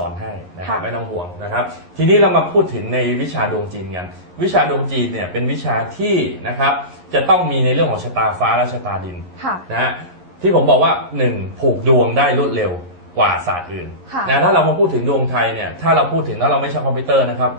สอนให้นะครับค่ะ ไม่ต้องห่วงนะครับ ทีนี้เรามาพูดถึงในวิชาดวงจีนกันวิชาดวงจีนเนี่ยเป็นวิชาที่นะครับจะต้องมีในเรื่องของชะตาฟ้าและชะตาดิน ค่ะ นะฮะที่ผมบอกว่าหนึ่งผูกดวงได้รวดเร็วกว่าศาสตร์อื่นค่ะนะถ้าเรามาพูดถึงดวงไทยเนี่ยถ้าเราพูดถึงแล้วเราไม่ใช่คอมพิวเตอร์นะครับ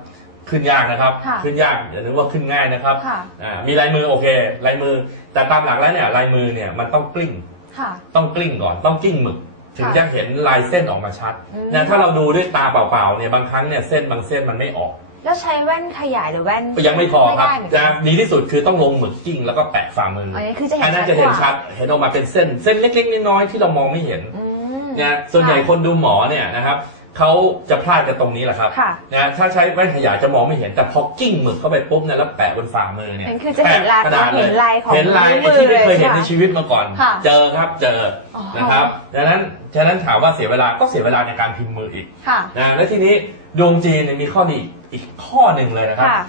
ขึ้นยากนะครับ ค่ะขึ้นยากอย่านึกว่าขึ้นง่ายนะครับค่ะ อ่ามีลายมือโอเคลายมือ แต่ตามหลักแล้วเนี่ยลายมือเนี่ยมันต้องกลิ้งค่ะ ต้องกลิ้งก่อนต้องกิ้งหมึก ถึงค่ะจะเห็นลายเส้นออกมาชัดอืม นะถ้าเราดูด้วยตาเปล่าๆเนี่ยบางครั้งเนี่ยเส้นบางเส้นมันไม่ออก แล้วใช้แว่นขยายหรือแว่นยังไม่พอครับไม่ได้เหมือนกันะน ดีที่สุดคือต้องลงหมึกกิ้งแล้วก็แปะฝ่ามืออัอันนี้คือจะเห็นนนั้นจะชัดกว่าเห็นชัด เห็นออกมาเป็นเส้นเส้นเล็กๆน้อยๆที่เรามองไม่เห็นอืม นะส่วนใหญ่ค่ะคนดูหมอเนี่ยนะครับ เขาจะพลาดกันตรงนี้แหละครับค่ะนะถ้าใช้แว่นขยายจะมองไม่เห็นแต่พอกิ้งหมึกเข้าไปปุ๊บเนี่ยแล้วแปะบนฝ่ามือเนี่ยนั่นคือจะเห็นลายแปะกระดาษเห็นลายของเห็นลายนิ้วมือที่ไม่เคยเห็นเลยในใช่ไหมชีวิตมาก่อน ค่ะเจอครับเจออ๋อนะครับดังนั้นฉะนั้นถามว่าเสียเวลาก็เสียเวลาในการพิมพ์มืออีกค่ะ นะแล้วทีนี้ดวงจีนเนี่ยมีข้อดีอีกข้อหนึ่งเลยนะครับค่ะ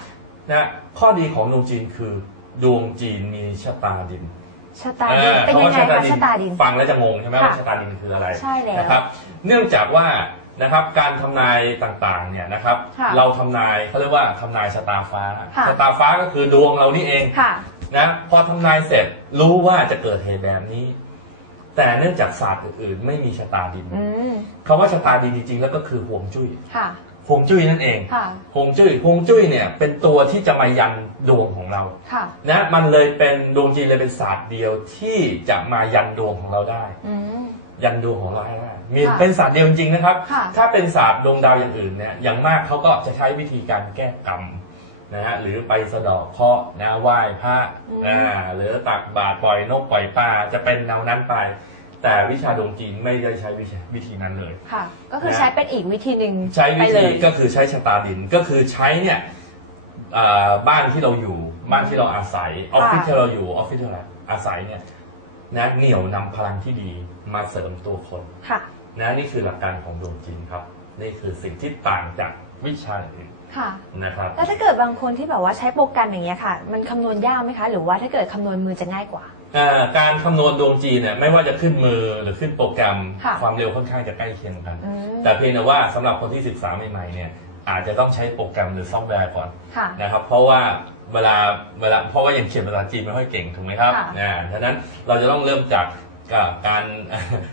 นะข้อดีของดวงจีนคือดวงจีนมีชะตาดิน ชะตาดินออเป็นยังไงคำว่าคะชะตาดิน ฟังแล้วจะงงใช่ไหมค่ะว่าชะตาดินคืออะไรใช่แล้วนะครับ เนื่องจากว่า นะครับการทำนายต่างๆเนี่ยนะครับ ค่ะเราทำนายเขาเรียกว่าทำนายชะตาฟ้าค่ะ ชะตาฟ้าก็คือดวงเรานี่เองค่ะ นะพอทำนายเสร็จรู้ว่าจะเกิดเหตุแบบนี้ แต่เนื่องจากศาสตร์อื่นๆ ไม่มีชะตาดินอืม คำว่าชะตาดินจริงๆ แล้วก็คือห่วงจุ้ยค่ะ ห่วงจุ้ยนั่นเองค่ะ ห่วงจุ้ยห่วงจุ้ยเนี่ยเป็นตัวที่จะมายันดวงของเรา ค่ะ นะมันเลยเป็นดวงจีนเลยเป็นศาสตร์เดียวที่จะมายันดวงของเราได้ อืม ยันดวงของเราให้ได้มีค่ะเป็นศาสตร์เดียวจริงๆนะครับ ค่ะ ถ้าเป็นศาสตร์ดวงดาวอย่างอื่นเนี่ยอย่างมากเขาก็จะใช้วิธีการแก้กรรมนะฮะหรือไปสะเดาะเคราะห์นะไหว้พระนะหรือตักบาตรปล่อยนกปล่อยปลาจะเป็นแนวนั้นไป แต่วิชาดวงจีนไม่ได้ใช้วิชาวิธีนั้นเลย ค่ะ ก็คือใช้เป็นอีกวิธีหนึ่งใช้วิไปเลธีย ก็คือใช้ชะตาดินก็คือใช้เนี่ยเอ่อบ้านที่เราอยู่บ้านที่เราอาศัยออฟฟิศที่เราอยู่ออฟฟิศที่เราอาศัยเนี่ย นะเหนี่ยวนำพลังที่ดีมาเสริมตัวคนค่ะนะนี่คือหลักการของดวงจีนครับ นี่คือสิ่งที่ต่างจากวิชาอื่นค่ะนะครับแล้วถ้าเกิดบางคนที่แบบว่าใช้โปรแกรมอย่างเงี้ยค่ะ มันคำนวณยากไหมคะ หรือว่าถ้าเกิดคำนวณมือจะง่ายกว่าเอ่อการคำนวณดวงจีนเนี่ยไม่ว่าจะขึ้นมือหรือขึ้นโปรแกรมค่ะความเร็วค่อนข้างจะใกล้เคียงกันอืมแต่เพียงแต่ว่าสำหรับคนที่ศึกษาใหม่ๆเนี่ย อาจจะต้องใช้โปรแกรมหรือซอฟต์แวร์ก่อนค่ะ นะครับ เพราะว่าเวลาเวลาเพราะว่ายังเขียนภาษาจีนไม่ค่อยเก่งถูกไหมครับค่ะ นะฉะนั้นเราจะต้องเริ่มจากกับการ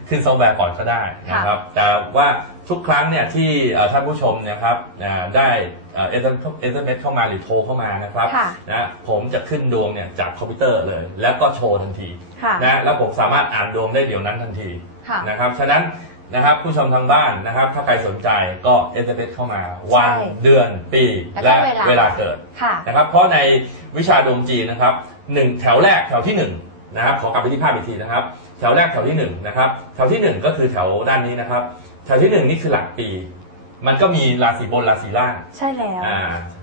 ขึ้นซอฟต์แวร์ก่อนก็ได้นะครับ แต่ว่าทุกครั้งเนี่ยที่เอ่อท่านผู้ชมเนะครับอ่าได้เอสเอ็มเอสเข้ามาหรือโทรเข้ามานะครับค่ะ นะผมจะขึ้นดวงเนี่ยจากคอมพิวเตอร์เลย แล้วก็โชว์ทันทีค่ะ นะแล้วผมสามารถอ่านดวงได้เดี๋ยวนั้นทันที ค่ะ นะครับ ฉะนั้น นะครับ ผู้ชมทางบ้านนะครับ ถ้าใครสนใจก็เอสเอ็มเข้ามาวันใช่เดือนปีแล้วก็และเวลาเวลาเกิดค่ะนะครับ เพราะในวิชาดวงจีนนะครับหนึ่งแถวแรกแถวที่หนึ่งนะครับขอกลับไปที่ภาพอีกทีนะครับ แถวแรกแถวที่หนึ่งนะครับ แถวที่หนึ่งก็คือแถวด้านนี้นะครับ แถวที่หนึ่งนี่คือหลักปี มันก็มีราศีบนราศีล่างใช่แล้วอ่า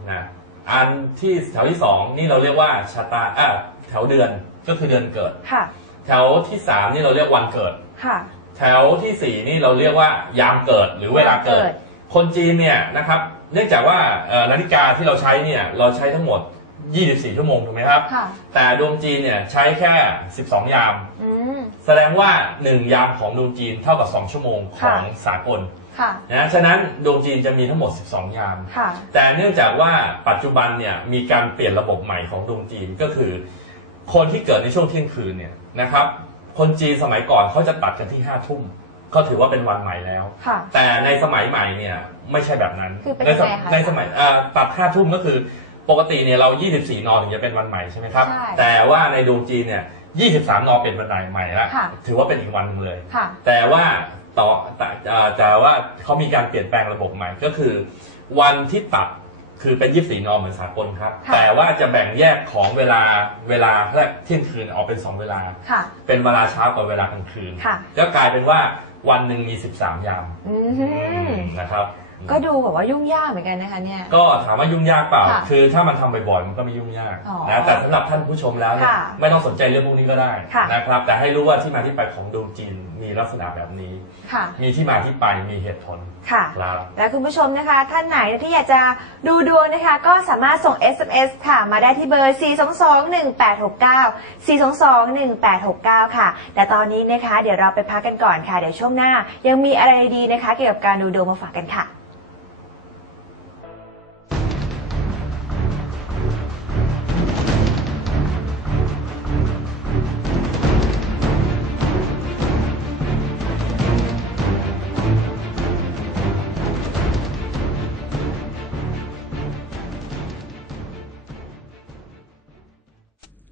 นะอันที่แถวที่สองนี่เราเรียกว่าชะตาอ่าแถวเดือนก็คือเดือนเกิดค่ะ แถวที่สามนี่เราเรียกวันเกิดค่ะ แถวที่สี่นี่เราเรียกว่ายามเกิดหรือเวลาเกิดเกิดคนจีนเนี่ยนะครับเนื่องจากว่าเอ่อนาฬิกาที่เราใช้เนี่ยเราใช้ทั้งหมด 24 ชั่วโมงถูกไหมครับค่ะแต่ดวงจีนเนี่ยใช้แค่ 12 ยามอืมแสดงว่า 1 ยามของดวงจีนเท่ากับ 2 ชั่วโมงของสากลค่ะนะฉะนั้นดวงจีนจะมีทั้งหมด 12 ยามค่ะแต่เนื่องจากว่าปัจจุบันเนี่ยมีการเปลี่ยนระบบใหม่ของดวงจีนก็คือ คนที่เกิดในช่วงเที่ยงคืนเนี่ยนะครับ คนจีนสมัยก่อนเขาจะตัดกันที่ห้าทุ่มก็ถือว่าเป็นวันใหม่แล้ว ค่ะแต่ในสมัยใหม่เนี่ยไม่ใช่แบบนั้นคือเป็นในสยังไงคะในสมัยเอ่อตัดห้าทุ่มก็คือปกติเนี่ยเรา 24 นอถึงจะเป็นวันใหม่ใช่ไหมครับ ใช่แต่ว่าในดวงจีนเนี่ย 23 นอเป็นวันใหม่แล้วค่ะ ถือว่าเป็นอีกวันหนึงเลย ค่ะ แต่ว่าต่อแต่เอ่อแต่ว่าเขามีการเปลี่ยนแปลงระบบใหม่ก็คือ วันที่ตัด คือเป็น24นอเหมือนสากลครับ ค่ะ แต่ว่าจะแบ่งแยกของเวลาเวลาแรกเที่ยงคืนออกเป็น2เวลา ค่ะ เป็นเวลาเช้ากับเวลากลางคืน ค่ะก็กลายเป็นว่าวันหนึ่งมี 13 ยามอืมนะครับ ก็ดูแบบว่ายุ่งยากเหมือนกันนะคะเนี่ย ก็ถามว่ายุ่งยากเปล่า ค่ะคือถ้ามันทำบ่อยๆ มันก็ไม่ยุ่งยากอ๋อนะแต่สำหรับท่านผู้ชมแล้วเนี่ยค่ะไม่ต้องสนใจเรื่องพวกนี้ก็ได้ค่ะ นะครับ แต่ให้รู้ว่าที่มาที่ไปของดวงจีน มีลักษณะแบบนี้ ค่ะ มีที่มาที่ไปมีเหตุผลค่ะ ครับ และคุณผู้ชมนะคะ ท่านไหนที่อยากจะดูดวงนะคะ ก็สามารถส่ง SMS ค่ะ มาได้ที่เบอร์ 422-1869 422-1869 ค่ะ แต่ตอนนี้นะคะ เดี๋ยวเราไปพักกันก่อนค่ะ เดี๋ยวช่วงหน้า ยังมีอะไรดีนะคะ เกี่ยวกับการดูดวงมาฝากกันค่ะ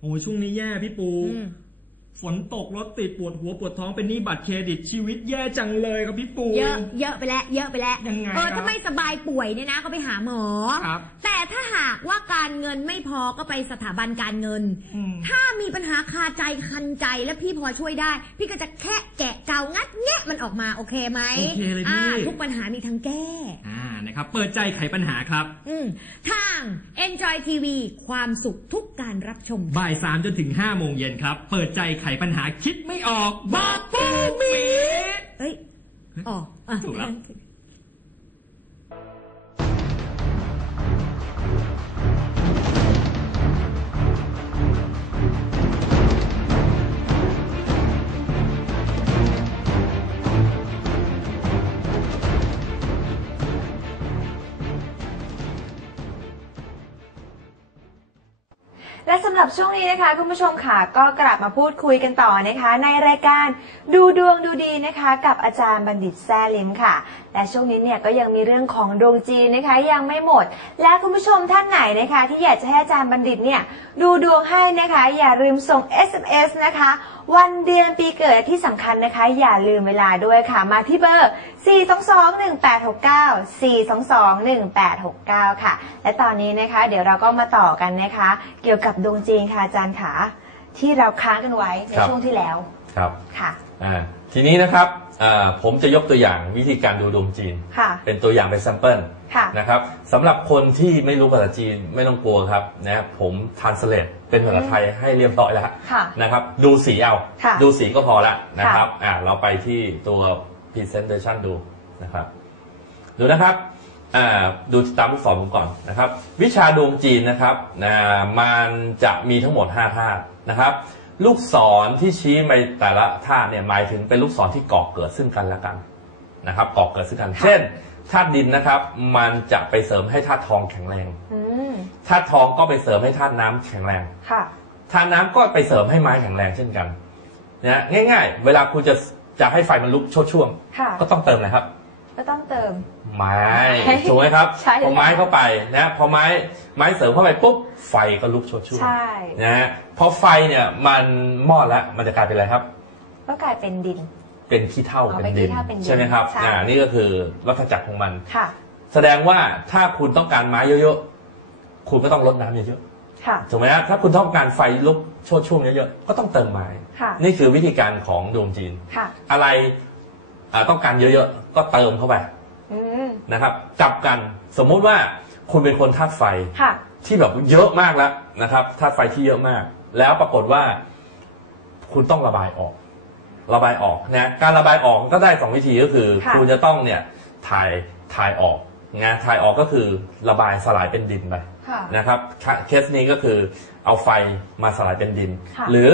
อ้ยช่วงนี้แย่พี่ปู ฝนตกรถติดปวดหัวปวดท้องเป็นหนี้บัตรเครดิตชีวิตแย่จังเลยครับพี่ปู เยอะเยอะไปแล้วเยอะไปแล้วยังไงเออครับถ้าไม่สบายป่วยเนี่ยนะก็ไปหาหมอ ครับแต่ถ้าหากว่าการเงินไม่พอก็ไปสถาบันการเงิน อืม ถ้ามีปัญหาคาใจคันใจและพี่พอช่วยได้ พี่ก็จะแค่แกะเกางัดแงะมันออกมาโอเคไหมโอเคเลยพี่ อ่าทุกปัญหามีทางแก้ อ่านะ ครับ เปิดใจไขปัญหาครับ อืมทาง Enjoy TV ความสุขทุกการรับชมบ่ายสามจนถึงห้าโมงเย็นครับ เปิดใจไขปัญหาคิดไม่ออกบอกปูหมี เอ้ยอ๋ออะ ถูกแล้ว และสำหรับช่วงนี้นะคะคุณผู้ชมค่ะก็กลับมาพูดคุยกันต่อนะคะ ในรายการดูดวงดูดีนะคะ กับอาจารย์บัณฑิตแซ่ลิมค่ะ และช่วงนี้เนี่ยก็ยังมีเรื่องของดวงจีนนะคะยังไม่หมด และคุณผู้ชมท่านไหนนะคะ ที่อยากจะให้อาจารย์บัณฑิตเนี่ยดูดวงให้นะคะ อย่าลืมส่ง SMS นะคะ วันเดือนปีเกิดและที่สำคัญนะคะ อย่าลืมเวลาด้วยค่ะมาที่เบอร์ 422-1869 422-1869 ค่ะ และตอนนี้นะคะ เดี๋ยวเราก็มาต่อกันนะคะ เกี่ยวกับดวงจีนค่ะอาจารย์ขาที่เราค้างกันไว้ในครับช่วงที่แล้วครับค่ะอ่าทีนี้นะครับอ่า ผมจะยกตัวอย่างวิธีการดูดวงจีน ค่ะ เป็นตัวอย่างเป็นแซมเปิลค่ะนะครับสำหรับคนที่ไม่รู้ภาษาจีนไม่ต้องกลัวครับนะผมทานสเลตเป็นภาษาไทยให้เรียบร้อยแล้วค่ะนะครับ ดูสีเอาค่ะดูสีก็พอละนะครับอ่าเราไปที่ตัว Presentation ดูนะครับ ดูนะครับอ่าดูตามลูกศรผมก่อนนะครับ วิชาดวงจีนนะครับนะมันจะมีทั้งหมด5ธาตุนะครับ ลูกศรที่ชี้ไปแต่ละธาตุเนี่ยหมายถึงเป็นลูกศรที่ก่อเกิดซึ่งกันและกันนะครับก่อเกิดซึ่งกัน เช่นธาตุดินนะครับ มันจะไปเสริมให้ธาตุทองแข็งแรงอืมธาตุทองก็ไปเสริมให้ธาตุน้ำแข็งแรงค่ะธาตุน้ำก็ไปเสริมให้ไม้แข็งแรงเช่นกันนะง่าย ๆ เวลาคุณจะจะให้ไฟมันลุกโชดช่วงค่ะก็ต้องเติมอะไรครับ ก็ต้องเติม ไม้ใช่ถูกไหมครับใช่พอไม้เข้าไปนะพอไม้ไม้เสริมเข้าไปปุ๊บไฟก็ลุกโชดช่วงใช่ นะฮะพอไฟเนี่ยมันมอดแล้วมันจะกลายเป็นอะไรครับ ก็กลายเป็นดิน เป็นขี้เถ้าอ๋อเป็นเป็นขี้ดินเถ้าเป็นดินใช่ไหมครับใช่ อ่านี่ก็คือวัฏจักรของมัน ค่ะ แสดงว่าถ้าคุณต้องการไม้เยอะๆคุณก็ต้องลดน้ำเยอะค่ะ ๆถูกไหมครับถ้าคุณต้องการไฟลุกโชดช่วงเยอะๆก็ต้องเติมไม้ ค่ะ นี่คือวิธีการของดวงจีน ค่ะ อะไรอ่าต้องการเยอะๆ ก็เติมเข้าไปอืม นะครับกลับกันสมมุติว่าคุณเป็นคนธาตุไฟค่ะ ที่แบบเยอะมากแล้วนะครับธาตุไฟที่เยอะมาก แล้วปรากฏว่า คุณต้องระบายออก ระบายออกนะการระบายออกก็ได้สองวิธีก็คือ ค่ะ คุณจะต้องเนี่ยถ่ายถ่ายออกนะถ่ายออกก็คือระบายสลายเป็นดินไป ค่ะ นะครับเคเคสนี้ก็คือเอาไฟมาสลายเป็นดิน ค่ะ หรือ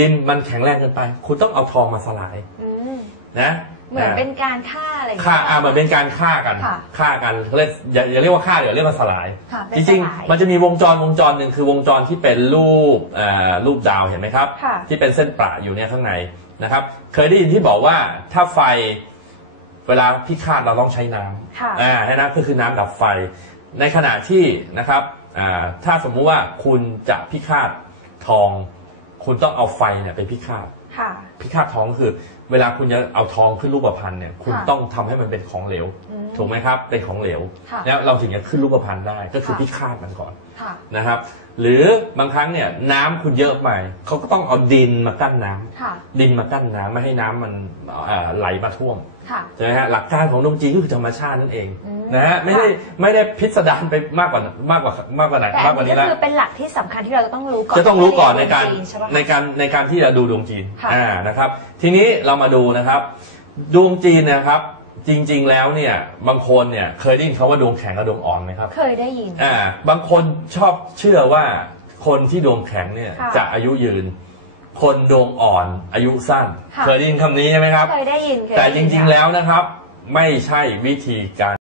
ดินมันแข็งแรงเกินไป คุณต้องเอาทองมาสลายอืม นะ เหมือนเป็นการฆ่าอะไรอย่งฆ่าเงี้ย อ่ามันเป็นการฆ่ากันค่ะฆ่ากันเขาเรียกอย่าอย่าเรียกว่าฆ่าเดี๋ยวเรียกว่าสลาย ค่ะเป็จนริงสลายๆ มันจะมีวงจรวงจรหนึ่งคือวงจรที่เป็นรูปเอ่อรูปดาวเห็นไหมครับ ค่ะ ที่เป็นเส้นประอยู่เนี่ยข้างในนะครับ เคยได้ยินที่บอกว่าถ้าไฟเวลาพิฆาตเราต้องใช้น้ค่ะำอ่าให้น้ำก็คือน้ำดับไฟ ในขณะที่นะครับอ่าถ้าสมมุติว่าคุณจะพิฆาตทอง คุณต้องเอาไฟเนี่ยไปพิฆาต ค่ะ พิฆาตทองก็คือ เวลาคุณจะเอาทองขึ้นรูปพรรณเนี่ย คุณค่ะ ต้องทำให้มันเป็นของเหลว อืม ถูกไหมครับเป็นของเหลวค่ะแล้วเราถึงจะขึ้นรูปพรรณได้ก็คือค่ะพิฆาตมันก่อนค่ะ นะครับ หรือบางครั้งเนี่ยน้ำคุณเยอะไปเขาก็ต้องเอาดินมากั้นน้ำค่ะ ดินมากั้นน้ำไม่ให้น้ำมันเอ่อไหลมาท่วม ค่ะ ใช่ไหมฮะหลักการของดวงจีนก็คือธรรมชาตินั่นเองอืมนะฮะไม่ได้ไม่ได้พิสดารไปมากกว่ามากกว่ามากกว่าไหนแต่มาอักนกว่านี้นี้ก็แล้วคือเป็นหลักที่สำคัญที่เราจะต้องรู้ก่อนจะต้องรู้ก่อนในการจีใช่ปะ ในการในการที่จะดูดวงจีนค่ะ อ่านะครับ ทีนี้เรามาดูนะครับ ดวงจีนนะครับ จริง ๆ แล้วเนี่ยบางคนเนี่ยเคยได้ยินคำว่าดวงแข็งกับดวงอ่อนไหมครับเคยได้ยิน อ่าบางคนชอบเชื่อว่าคนที่ดวงแข็งเนี่ยค่ะ จะอายุยืน คนดวงอ่อนอายุสั้น ค่ะ เคยได้ยินคำนี้ใช่ไหมครับ เคยได้ยินเคยแต่ได้จยินริงๆแล้วนะครับ ไม่ใช่วิธีการ